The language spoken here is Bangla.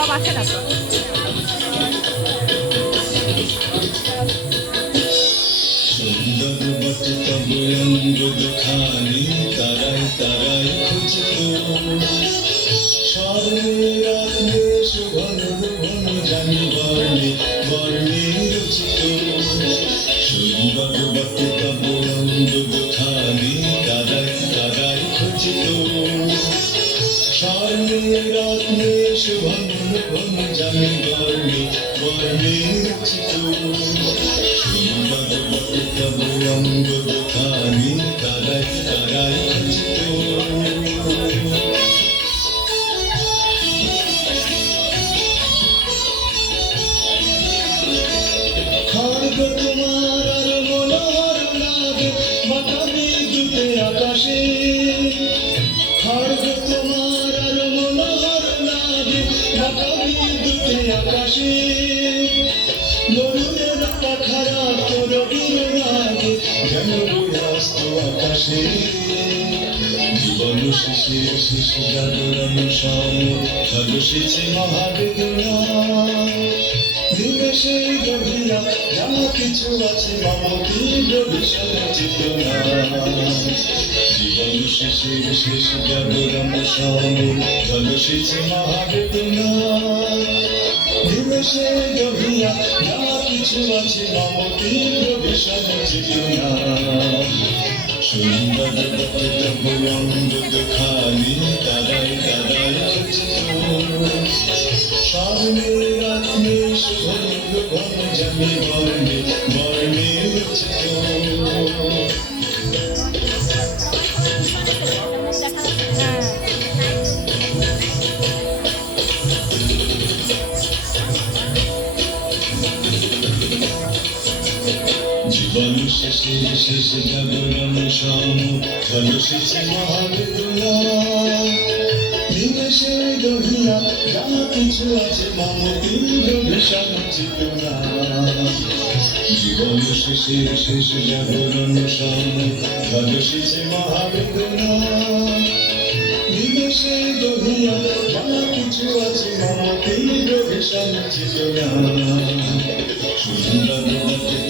সব আসে না তারাই তারাই জানি বর্ণে বর্ণে রচিত সুন্দর স্বর্ণে রত্নে সুঘন ঘন জানি বর্ণে বর্ণে রচিত সুন্দর অঙ্গ দুখানি আকাশে নরুনের পাখারা তোর লাগে যেন ব্যস্ত আকাশে। জীবন শেষে শেষে জাগরণ সম খলসেছে মহাবেদনা নিমেষে গভীরা যা কিছু আছে মম তীব্র চেতনা জীবন শেষে শেষ জাগরণ সম খলসেছে মহাবেদনা নিমেষে গভীরা যা কিছু আছে মম তীব্র বিষয় চেতনা সুন্দর অঙ্গ দুখানি তারাই তারাই স্বর্ণে রত্নে সুগন্ধ ঘন জানি বর্ণে বর্ণে রচিত জীবন শেষে শেষে জাগরণ সম খলসেছে মহাবেদনা নিমেষে গহিয়া যা কিছু আছে মম তীব্র বিষণ চেতনা জীবন শেষে শেষে জাগরণ সম খলসেছে মহাবেদনা নিমেষে গহিয়া যা কিছু আছে মম তীব্র বিষণ চেতনা সুন্দর